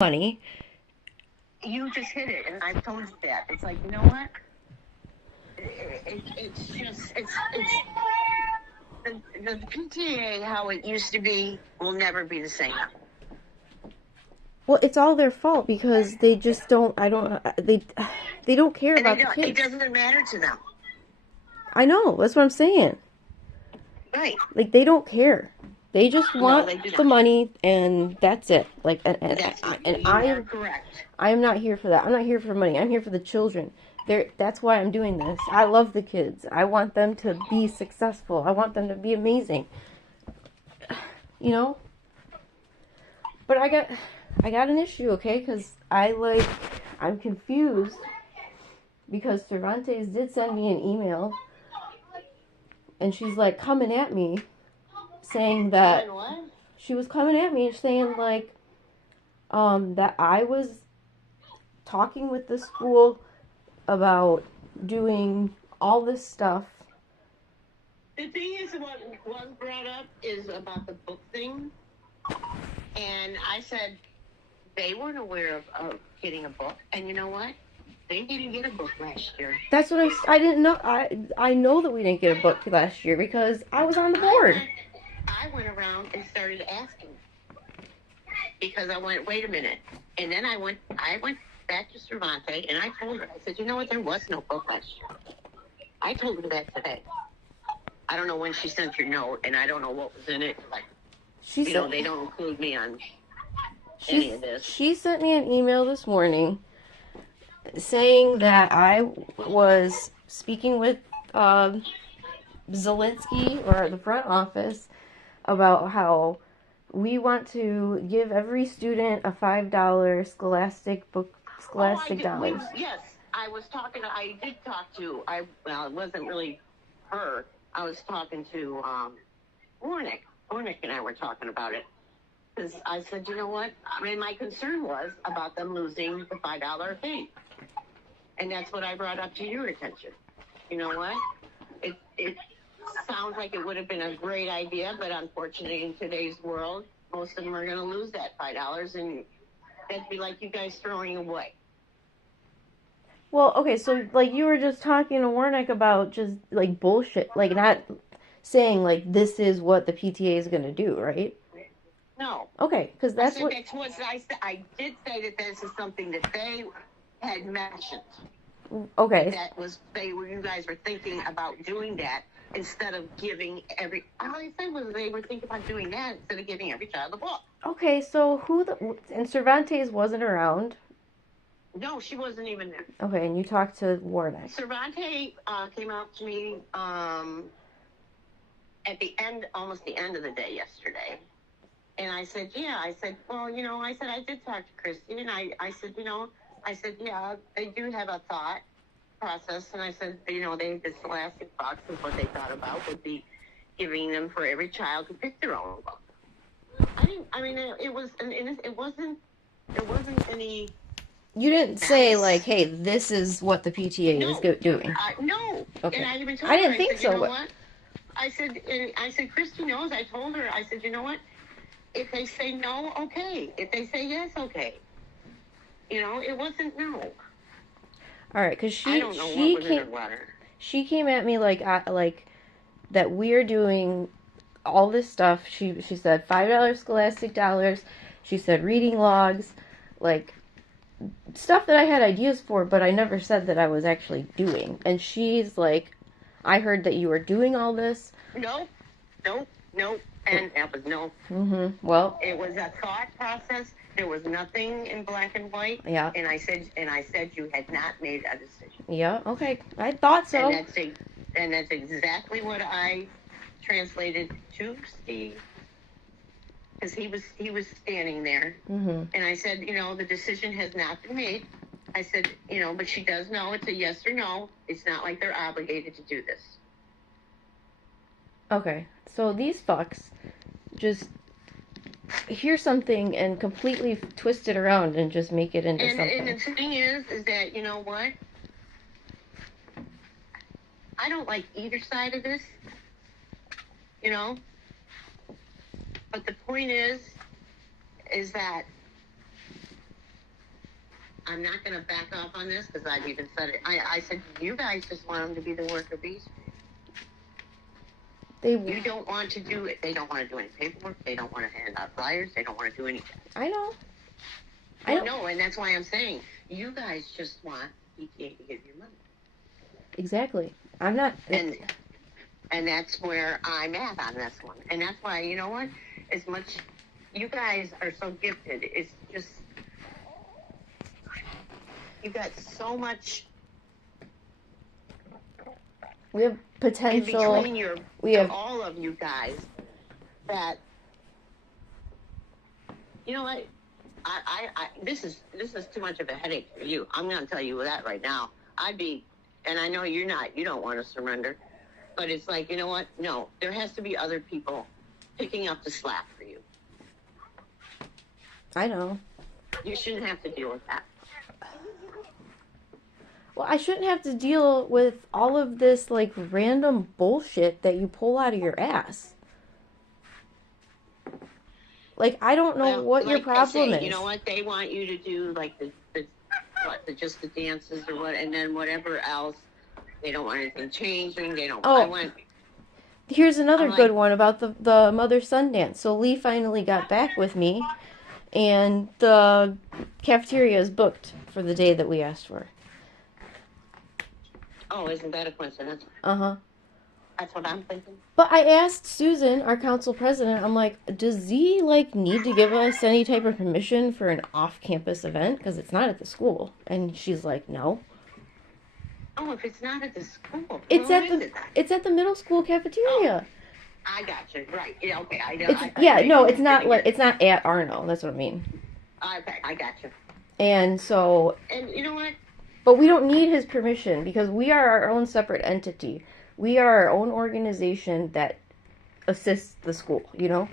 money. You just hit it, and I've told you that. It's like, you know what? It's just, the PTA, how it used to be, will never be the same. Well, it's all their fault because they just don't. They don't care And about the it kids. doesn't matter to them. I know. That's what I'm saying. Right. Like they don't care. They just No, want they do the not. money, and that's it. Like, That's it. You are correct. I am not here for that. I'm not here for money. I'm here for the children. That's why I'm doing this. I love the kids. I want them to be successful. I want them to be amazing. You know. But I got an issue, okay? Because I'm confused because Cervantes did send me an email, and she's like coming at me, saying that she was coming at me and saying like, that I was talking with the school about doing all this stuff. The thing is, what was brought up is about the book thing. And I said they weren't aware of getting a book. And you know what? They didn't get a book last year. That's what I didn't know. I know that we didn't get a book last year because I was on the board. I went around and started asking. Because I went, wait a minute. And then I went back to Cervantes and I told her, I said, you know what, there was no book last year. I told her that today. I don't know when she sent your note, and I don't know what was in it. Like, they don't include me on any of this. She sent me an email this morning saying that I was speaking with Zelensky, or the front office, about how we want to give every student a $5 scholastic dollars. Yes, I did talk to, well, it wasn't really her. I was talking to Warnick. Warnick and I were talking about it. Because I said, you know what? I mean, my concern was about them losing the $5 thing. And that's what I brought up to your attention. You know what? It sounds like it would have been a great idea, but unfortunately in today's world, most of them are going to lose that $5, and that'd be like you guys throwing away. Well, okay, so like you were just talking to Warnick about just like bullshit, like not saying like this is what the PTA is going to do, right? No. Okay, because that's what I said. I did say that this is something that they had mentioned. Okay. You guys were thinking about doing that instead of giving every. All I said was they were thinking about doing that instead of giving every child a book. Okay, so and Cervantes wasn't around. No, she wasn't even there. Okay, and you talked to Warnick. Cervantes came out to me at the end, almost the end of the day yesterday. And I said, yeah. I said, well, you know, I did talk to Christy. And I said, you know, yeah, they do have a thought process. And I said, you know, the scholastic box is what they thought about would be giving them for every child to pick their own book. There wasn't any. You didn't say like, hey, this is what the PTA is doing. No. Okay. And I even told her, didn't think so. You know what? I said, Christy knows. I told her. I said, you know what? If they say no, okay. If they say yes, okay. You know, it wasn't no. All right, because I don't know what was in her letter. She came at me like that we're doing all this stuff. She said $5 scholastic dollars. She said reading logs, like stuff that I had ideas for, but I never said that I was actually doing. And she's like, I heard that you were doing all this. No. And that was no. Mm-hmm. Well, it was a thought process. There was nothing in black and white. Yeah. And I said you had not made a decision. Yeah. Okay. I thought so. And that's exactly what I translated to Steve, because he was standing there. Mm-hmm. And I said, you know, the decision has not been made. I said, you know, but she does know it's a yes or no. It's not like they're obligated to do this. Okay, so these fucks just hear something and completely twist it around and just make it into something. And the thing is that, you know what? I don't like either side of this, you know? But the point is that I'm not going to back off on this because I've even said it. I said, you guys just want them to be the worker bees. You don't want to do it. They don't want to do any paperwork. They don't want to hand out flyers. They don't want to do anything. I know. I know, and that's why I'm saying you guys just want PTA to give you money. Exactly. I'm not. And that's where I'm at on this one. And that's why, you know what? As much, you guys are so gifted. It's just, you got so much. We have potential. In between we have all of you guys that, you know what? This is too much of a headache for you. I'm going to tell you that right now. And I know you don't want to surrender, but it's like, you know what? No, there has to be other people picking up the slack for you. I know. You shouldn't have to deal with that. Well, I shouldn't have to deal with all of this, like, random bullshit that you pull out of your ass. Like, I don't know what your problem is. You know what? They want you to do, like, just the dances or what, and then whatever else. They don't want anything changing. They don't. Here's another good one about the mother-son dance. So Lee finally got back with me, and the cafeteria is booked for the day that we asked for. Oh, isn't that a coincidence? Uh-huh. That's what I'm thinking. But I asked Susan, our council president, I'm like, does he, like, need to give us any type of permission for an off-campus event? Because it's not at the school. And she's like, no. Oh, if it's not at the school, it's at the middle school cafeteria. Oh, I got you. Right. Yeah, okay. It's not at Arno. That's what I mean. Okay, I got you. And so... And you know what? But we don't need his permission because we are our own separate entity. We are our own organization that assists the school, you know?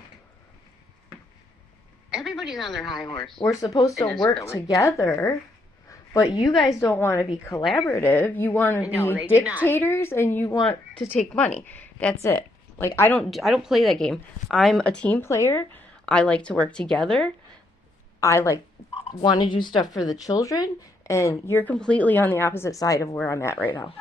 Everybody's on their high horse. We're supposed to work together, but you guys don't want to be collaborative. You want to be dictators and you want to take money. That's it. Like, I don't play that game. I'm a team player. I like to work together. I want to do stuff for the children, and you're completely on the opposite side of where I'm at right now.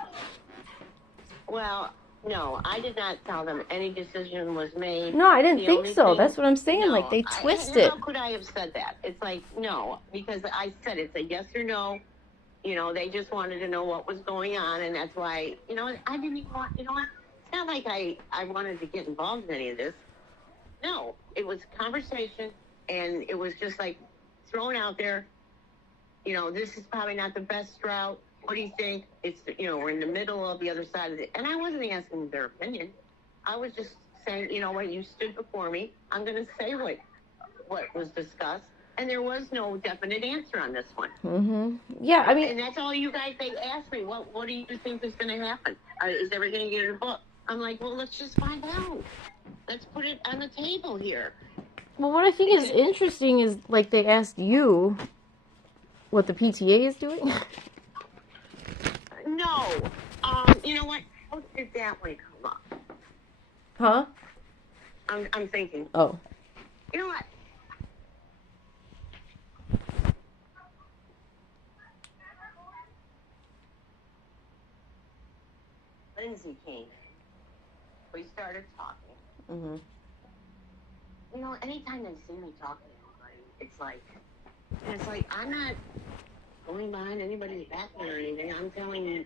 Well, no, I did not tell them any decision was made. No, I didn't think so. That's what I'm saying. No, like, they twist it. How could I have said that? It's like, no, because I said it's a yes or no. You know, they just wanted to know what was going on, and that's why, you know, I didn't even want, you know what? It's not like I wanted to get involved in any of this. No, it was conversation, and it was just like thrown out there. You know, this is probably not the best route. What do you think? It's, you know, we're in the middle of the other side of it. And I wasn't asking their opinion. I was just saying, you know what, you stood before me. I'm going to say what was discussed. And there was no definite answer on this one. Mm-hmm. Yeah, I mean... And that's all you guys, they asked me, what do you think is going to happen? Is everything going to get in a book? I'm like, well, let's just find out. Let's put it on the table here. Well, what I think is interesting is, like, they asked you what the PTA is doing. No. You know what? How did that one come up? Huh? I'm thinking. Oh. You know what? Lindsay came. We started talking. Mm-hmm. You know, anytime they see me talking to anybody, it's like I'm not going behind anybody's back or anything. I'm telling you,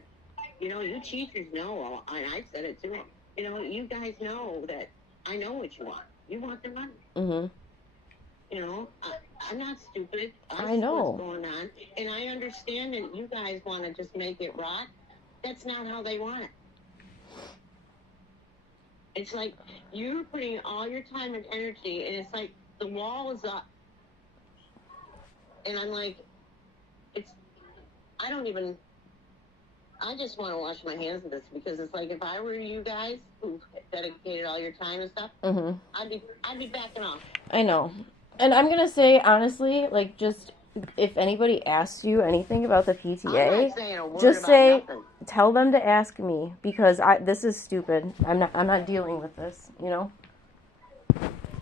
you know, you teachers know, and I said it too. You know, you guys know that I know what you want. You want their money. Mm-hmm. You know, I'm not stupid. I know what's going on, and I understand that you guys want to just make it rot. That's not how they want it. It's like you're putting all your time and energy, and it's like the wall is up. And I'm like, I just want to wash my hands of this because it's like if I were you guys who dedicated all your time and stuff, mm-hmm. I'd be backing off. I know. And I'm going to say, honestly, like, just if anybody asks you anything about the PTA, just say, tell them to ask me because this is stupid. I'm not dealing with this, you know?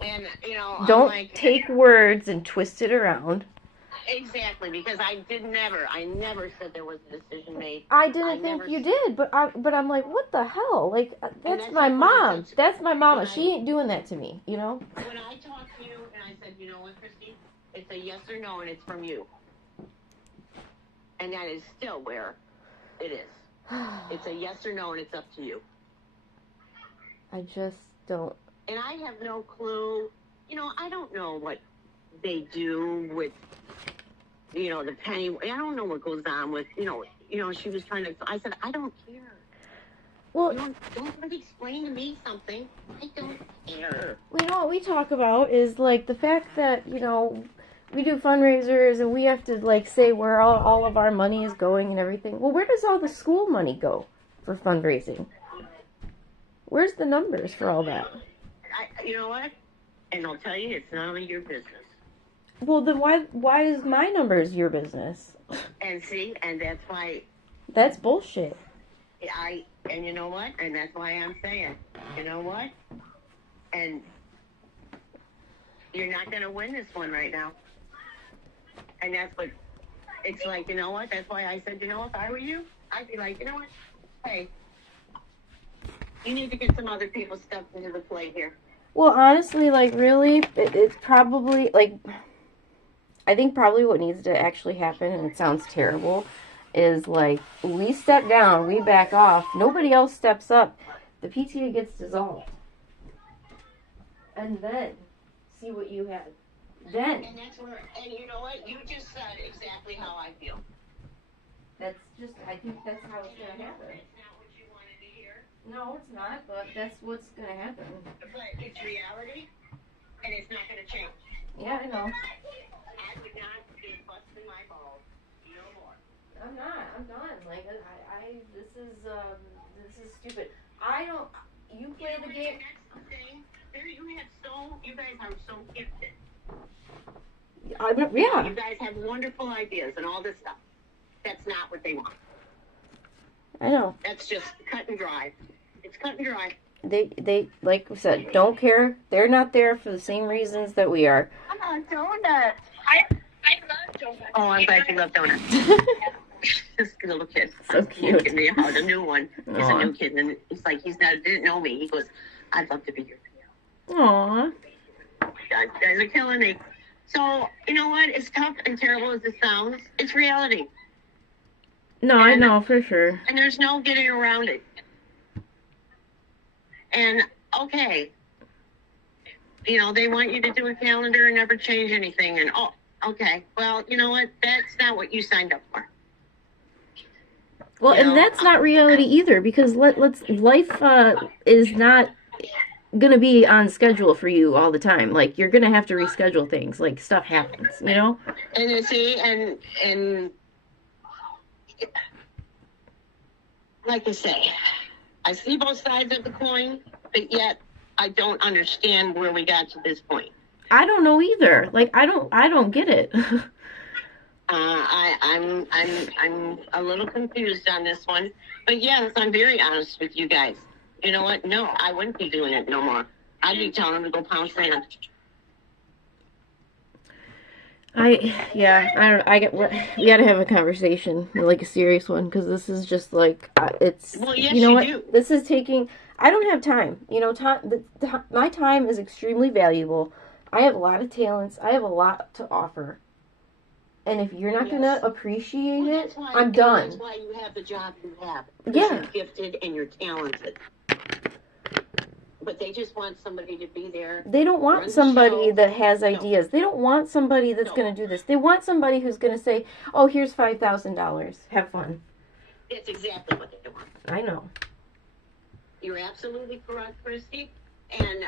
And, you know, don't take words and twist it around. Exactly, because I never said there was a decision made. I didn't think you did, but I'm like, what the hell? Like, that's my like mom. That's my mama. when She ain't doing that to me, you know? When I talked to you and I said, you know what, Christy, it's a yes or no, and it's from you, and that is still where it is. It's a yes or no, and it's up to you. I just don't. And I have no clue. You know, I don't know what they do with, you know, the penny. I don't know what goes on with, you know, she was trying to, I said, I don't care. Well, don't explain to me something. I don't care. You know, what we talk about is, like, the fact that, you know, we do fundraisers and we have to, like, say where all of our money is going and everything. Well, where does all the school money go for fundraising? Where's the numbers for all that? You know what? And I'll tell you, it's none of your business. Well, then why is my numbers your business? And see, and that's why. That's bullshit. And you know what? And that's why I'm saying, you know what? And you're not going to win this one right now. And that's what, it's like, you know what? That's why I said, you know, if I were you, I'd be like, you know what? Hey, you need to get some other people's stuff into the play here. Well, honestly, like, really, it's probably, like, I think probably what needs to actually happen, and it sounds terrible, is, like, we step down, we back off, nobody else steps up, the PTA gets dissolved. And then, see what you had. Then. And that's where, and you know what? You just said exactly how I feel. That's just, I think that's how it's going to happen. It's not what you wanted to hear. No, it's not, but that's what's going to happen. But it's reality, and it's not going to change. Yeah, I know. I would not be busting my balls no more. I'm not. I'm done. Like, this is stupid. You play the game. That's the thing. You guys are so gifted. Yeah. You guys have wonderful ideas and all this stuff. That's not what they want. I know. That's just cut and dry. It's cut and dry. They like we said, don't care. They're not there for the same reasons that we are. I love donuts. I love donuts. Oh, I'm glad you love donuts. This little kid. So cute. Give me a hug. A new one. He's a new kid, and he's like, didn't know me. He goes, I'd love to be your PO. Aww. You guys are killing me. So, you know what? As tough and terrible as it sounds, it's reality. No, I know, for sure. And there's no getting around it. And, okay, you know, they want you to do a calendar and never change anything. And, okay, well, you know what? That's not what you signed up for. Well, and that's not reality either, because life is not going to be on schedule for you all the time. Like, you're going to have to reschedule things. Like, stuff happens, you know? And you see, and like I say, I see both sides of the coin, but yet I don't understand where we got to this point. I don't know either. Like, I don't get it. I'm a little confused on this one, but yes, I'm very honest with you guys. You know what? No, I wouldn't be doing it no more. I'd be telling them to go pound sand. We gotta have a conversation, like a serious one, because this is just like, well, yes, you know what? do. This is taking, I don't have time. You know, my time is extremely valuable. I have a lot of talents. I have a lot to offer. And if you're not going to appreciate it, I'm done. That's why you have the job you have. Yeah. You're gifted and you're talented. But they just want somebody to be there. They don't want somebody that has ideas. No. They don't want somebody that's going to do this. They want somebody who's going to say, oh, here's $5,000. Have fun. That's exactly what they want. I know. You're absolutely correct, Christy. And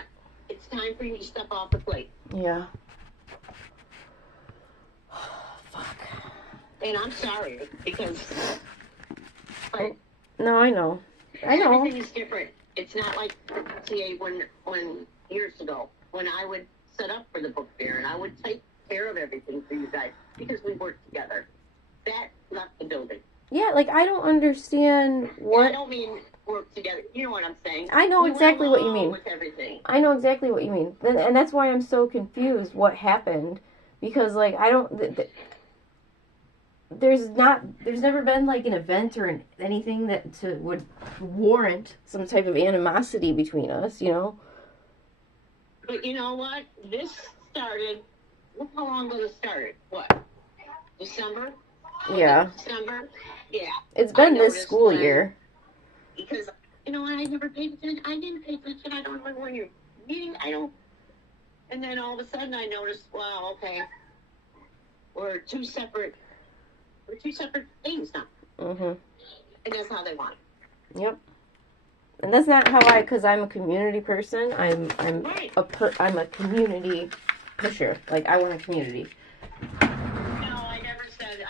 it's time for you to step off the plate. Yeah. Fuck. And I'm sorry, because... But no, I know. Everything is different. It's not like, say, when years ago, when I would set up for the book fair, and I would take care of everything for you guys, because we worked together. That left the building. Yeah, like, I don't understand what... And I don't mean work together. You know what I'm saying? I know exactly what you mean. With everything. I know exactly what you mean. And that's why I'm so confused what happened. Because, like, I don't... there's never been like an event or anything that would warrant some type of animosity between us, you know. But you know what? This started. Look how long ago this started. What? December? Yeah. December? Yeah. It's been this noticed school year. Because, you know, I never paid attention. I didn't pay attention. I don't remember when you're meeting. I don't. And then all of a sudden I noticed, wow, okay. We're two separate things now. Mhm. And that's how they want it. Yep. And that's not how because I'm a community person. I'm Right. I'm a community pusher. Like, I want a community. No, I never said.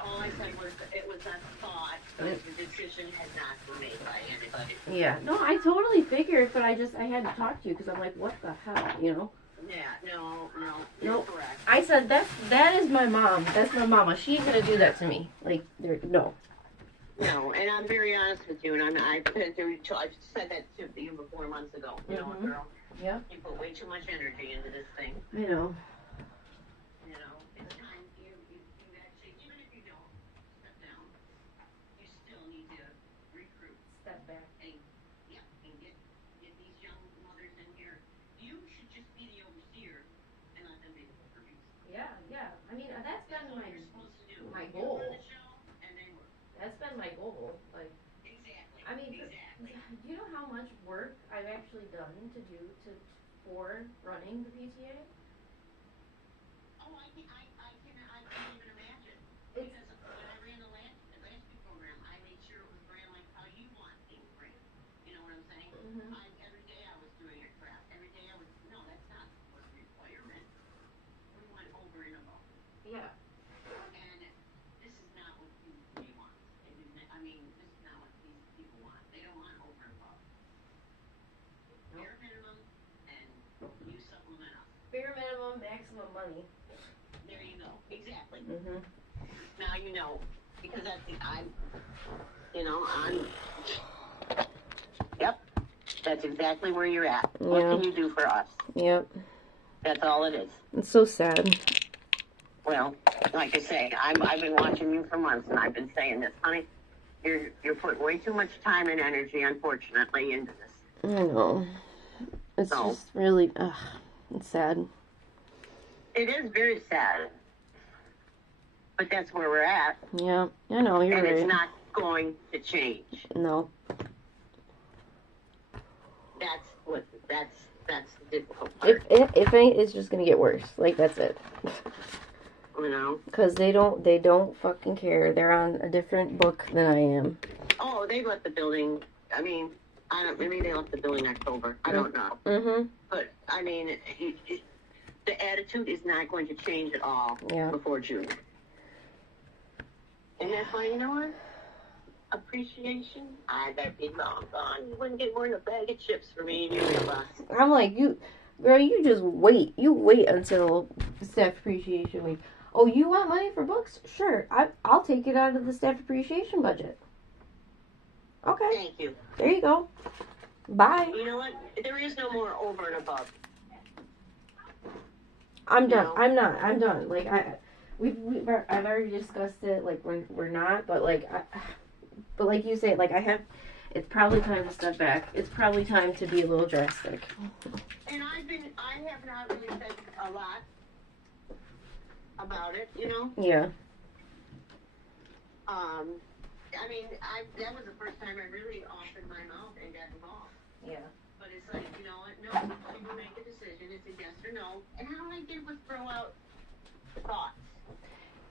All I said was it was a thought, but the decision had not been made by anybody. Yeah. No, I totally figured, but I had to talk to you because I'm like, what the hell, you know? Yeah. No. Nope. Correct. I said that is my mom. That's my mama. She ain't gonna do that to me. Like, no. No, and I'm very honest with you, and I've said that to you before months ago. You know, girl. Yeah. You put way too much energy into this thing. I know. You know, it's time you actually, even if you don't step down, you still need to recruit. Step back. And get these young mothers in here. You should just be the overseer and let them be the producers. Yeah. I mean, that's been what you're supposed to do. my You goal. run the show, and they work. That's been my goal. Like, Exactly. I mean, do you know how much work I've actually done for running the PTA? Oh, I can't even imagine. Because when I ran the Lasky program, I made sure it was ran like how you want things ran. You know what I'm saying? Mhm. Every day I was doing a craft. Every day no, that's not what requirement. We went over and above. Yeah. And this is not what they want. I mean, this is not what these people want. They don't want over and above. Bare minimum, and you supplement us. Bare minimum, maximum money. There you go. Exactly. Mhm. Now you know, because yep, that's exactly where you're at. Yeah. What can you do for us? Yep. That's all it is. It's so sad. Well, like I say, I've been watching you for months, and I've been saying this, honey. You're putting way too much time and energy, unfortunately, into this. I know. It's just really, it's sad. It is very sad. But that's where we're at. Yeah, I know, you're and right. It's not going to change. No. That's the difficult part. If ain't, it's just gonna get worse. Like, that's it. You know? Because they don't fucking care. They're on a different book than I am. Oh, they left the building. I mean, maybe they left the building October. I don't know. Mm-hmm. But, I mean, the attitude is not going to change at all before June. And that's why, you know what? Appreciation, that'd be long gone. You wouldn't get more than a bag of chips for me and your box. I'm like, girl, you just wait. You wait until staff appreciation week. Oh, you want money for books? Sure, I'll take it out of the staff appreciation budget. Okay. Thank you. There you go. Bye. You know what? There is no more over and above. I'm done. No. I'm done. Like, I've already discussed it. Like, we're not, but like, but like you say, like, it's probably time to step back. It's probably time to be a little drastic. And I have not really said a lot about it, you know? Yeah. I mean, that was the first time I really opened my mouth and got involved. Yeah. But it's like, you know what? No, she will make a decision. It's a yes or no. And all I did was throw out thoughts.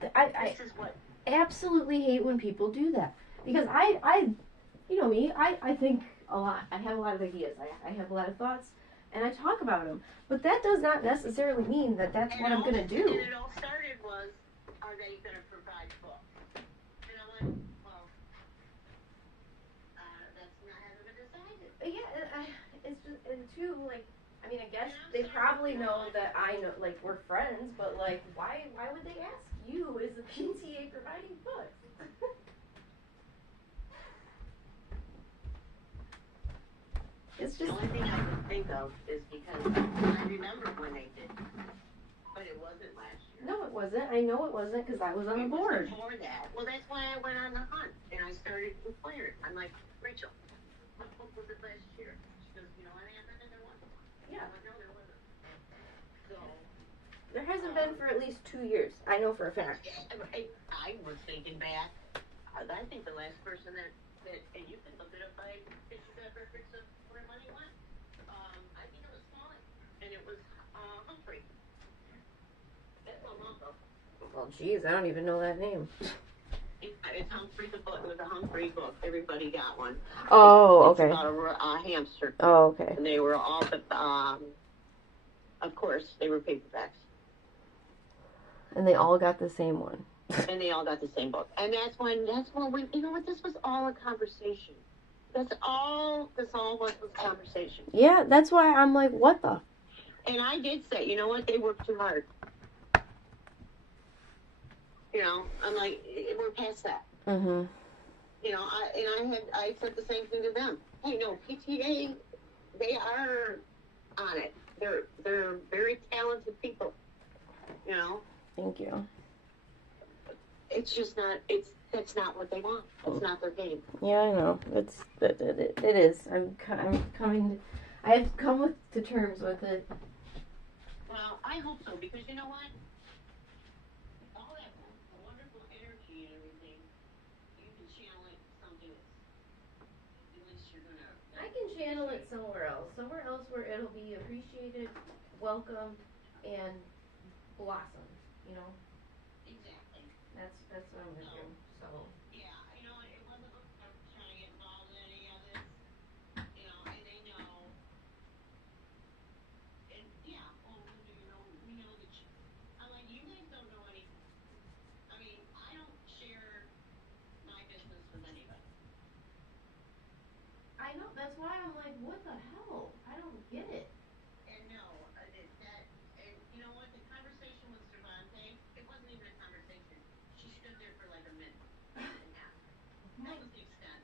This is what. Absolutely hate when people do that. Because I you know me, I think a lot. I have a lot of ideas. I have a lot of thoughts. And I talk about them. But that does not necessarily mean that that's what I'm going to do. And it all started was, are they going to provide books? And I'm like, well, that's not hasn't been decided. Yeah, it's just, and too, like, I mean, I guess they probably know that I know, like, we're friends, but, like, why would they ask you, is the PTA providing books? It's just... The only thing I can think of is because I remember when they did. But it wasn't last year. No, it wasn't. I know it wasn't because I was on the It was board. before that. Well, that's why I went on the hunt and I started inquiring. I'm like, Rachel, what book was it last year? She goes, you know, I had another one. Yeah. I went, no, there wasn't. So. There hasn't been for at least 2 years. I know for a fact. I was thinking back. I think the last person that and you can look it up by if you got records of where money went. I think it was Smollett, and it was Humphrey. That's my mom. Well, geez, I don't even know that name. It's Humphrey the book. It was a Humphrey book. Everybody got one. Oh, It's okay. about a hamster. Oh, okay. And they were all, of course, they were paperbacks. And they all got the same one. And they all got the same book. And that's when, you know what, this was all a conversation. This all was conversation. Yeah, that's why I'm like, what the? And I did say, you know what, they work too hard. You know, I'm like, we're past that. Mm-hmm. You know, I said the same thing to them. Hey, no, PTA, they are on it. They're very talented people. You know? Thank you. It's just not, that's not what they want. That's not their game. Yeah, I know. It is. I'm coming. I have come to terms with it. Well, I hope so, because you know what? All that wonderful energy and everything, you can channel it something else. At least you're gonna. I can channel it somewhere else where it'll be appreciated, welcome, and blossom. You know. Exactly. That's what I'm gonna do. So. Yeah, you know, it wasn't about trying to get involved in any of this. You know, and they know. And yeah, well, you know, we know that I'm like, you guys don't know anything. I mean, I don't share my business with anybody. I know. That's why I'm like, what the hell? I don't get it. And no, and you know what? The conversation with Cervante, it wasn't even a conversation. She stood there for like a minute and a half. That was the extent.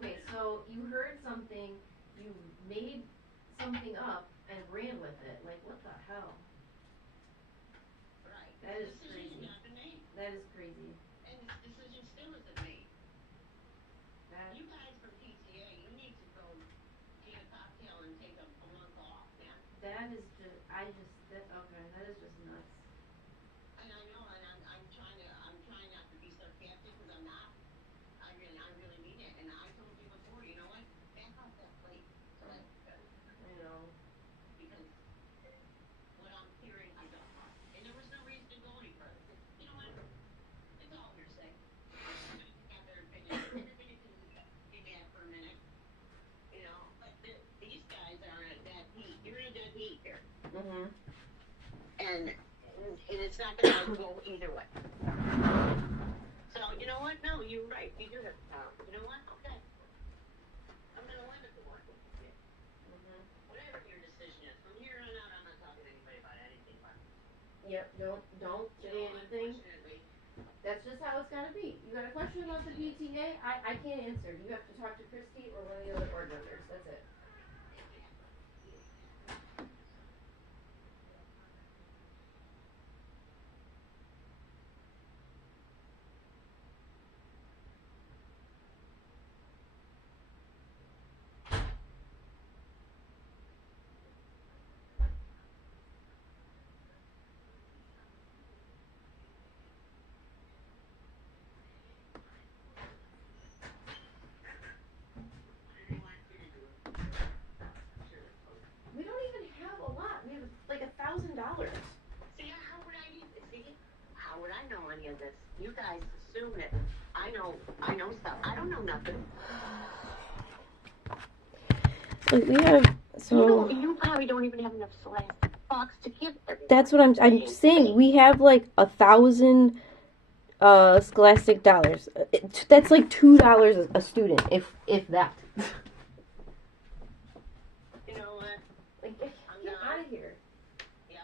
Okay, so you heard something, you made something up and ran with it. Like, what the hell? Right. That is This crazy. decision not been made. That is crazy. And this decision still isn't made. You guys from PTA, you need to go get a cocktail and take a month off, man. That is just, okay, that is just nuts. And I know, and I'm trying not to be sarcastic because I'm not. I really mean it. And I told you before, you know what? Back off that plate. So that's good. I know. Because what I'm hearing, I don't want. And there was no reason to go any further. You know what? It's all hearsay. Got their opinion. Everybody can be mad for a minute. You know, but these guys are in a dead heat. You're in a dead heat here. Mm-hmm. And it's not going to go either way. So, you know what? No, you're right. We do have power. You know what? Okay. I'm going to limit the work. Mm-hmm. Whatever your decision is. From here on out, I'm not talking to anybody about anything. Yep, don't say anything. Unfortunately, That's just how it's gotta be. You got a question about the PTA? I can't answer. You have to talk to Christy or one of the other board members. That's it. We don't even have a lot. We have like $1,000. see, how would I know any of this? You guys assume that I know stuff. I don't know nothing. Like we have You probably don't even have enough Scholastic bucks to give everybody. That's what I'm saying. We have like 1,000 Scholastic dollars. That's like $2 a student, if that. You know what? Like, get out of here. Yeah.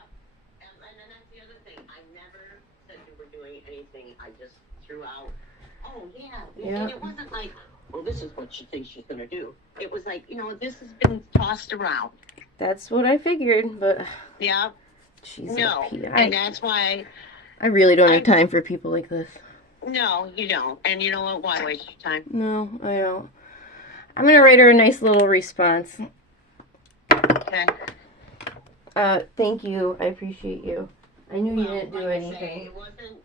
And then that's the other thing. I never said we were doing anything. I just threw out, oh, yeah. And it wasn't like, well, this is what she thinks she's going to do. It was like, you know, this has been tossed around. That's what I figured, but Yeah. Jeez, No, Pete, and that's why. I really don't have time for people like this. No, you don't. And you know what? Why waste your time? No, I don't. I'm gonna write her a nice little response. Okay. Thank you. I appreciate you. I knew you didn't do like I anything. say, it wasn't.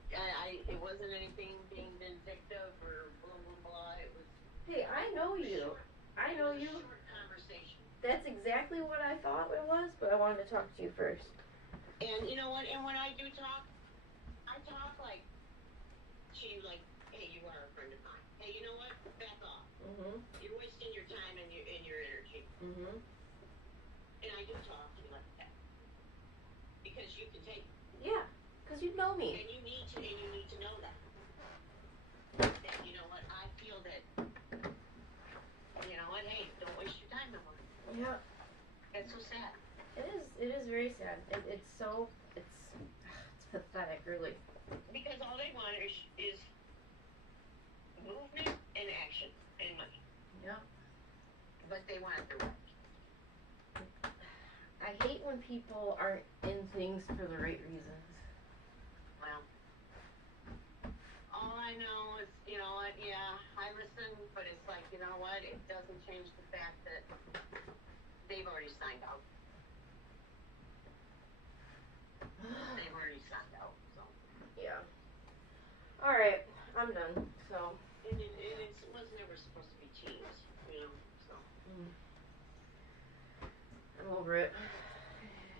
It wasn't anything being vindictive or blah blah blah. It was. Hey, I know you. I know you. Short conversation. That's exactly what I thought it was, but I wanted to talk to you first. And you know what? And when I do talk, I talk like to you, like, hey, you are a friend of mine. Hey, you know what? Back off. Mhm. You're wasting your time and your energy. Mhm. And I do talk to you like that because you can take it. Yeah, because you know me. And you need to know that. That you know what? I feel that. You know what? Hey, don't waste your time no more. Yeah. That's so sad. It is. It is very sad. It's so. It's pathetic, really. Because all they want is movement and action and money. Yeah. But they want it the right. I hate when people aren't in things for the right reasons. Well, all I know is, you know what? Yeah, I listen, but it's like, you know what? It doesn't change the fact that they've already signed out. They've already signed out. So. Yeah. All right, I'm done. So. And it was never supposed to be teams, you know. So. I'm over it.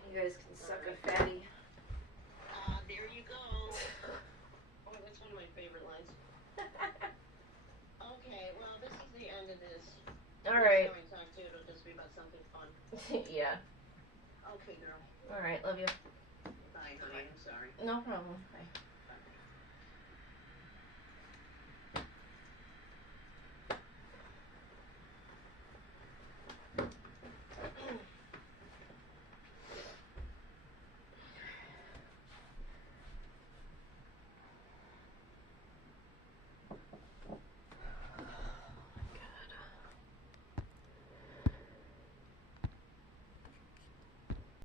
You guys can suck a fatty. There you go. Oh, that's one of my favorite lines. Okay, well, this is the end of this. All right. Next time we talk to you, it'll just be about something fun. Yeah. Okay, girl. All right, love you. Bye, honey. I'm sorry. No problem. Bye.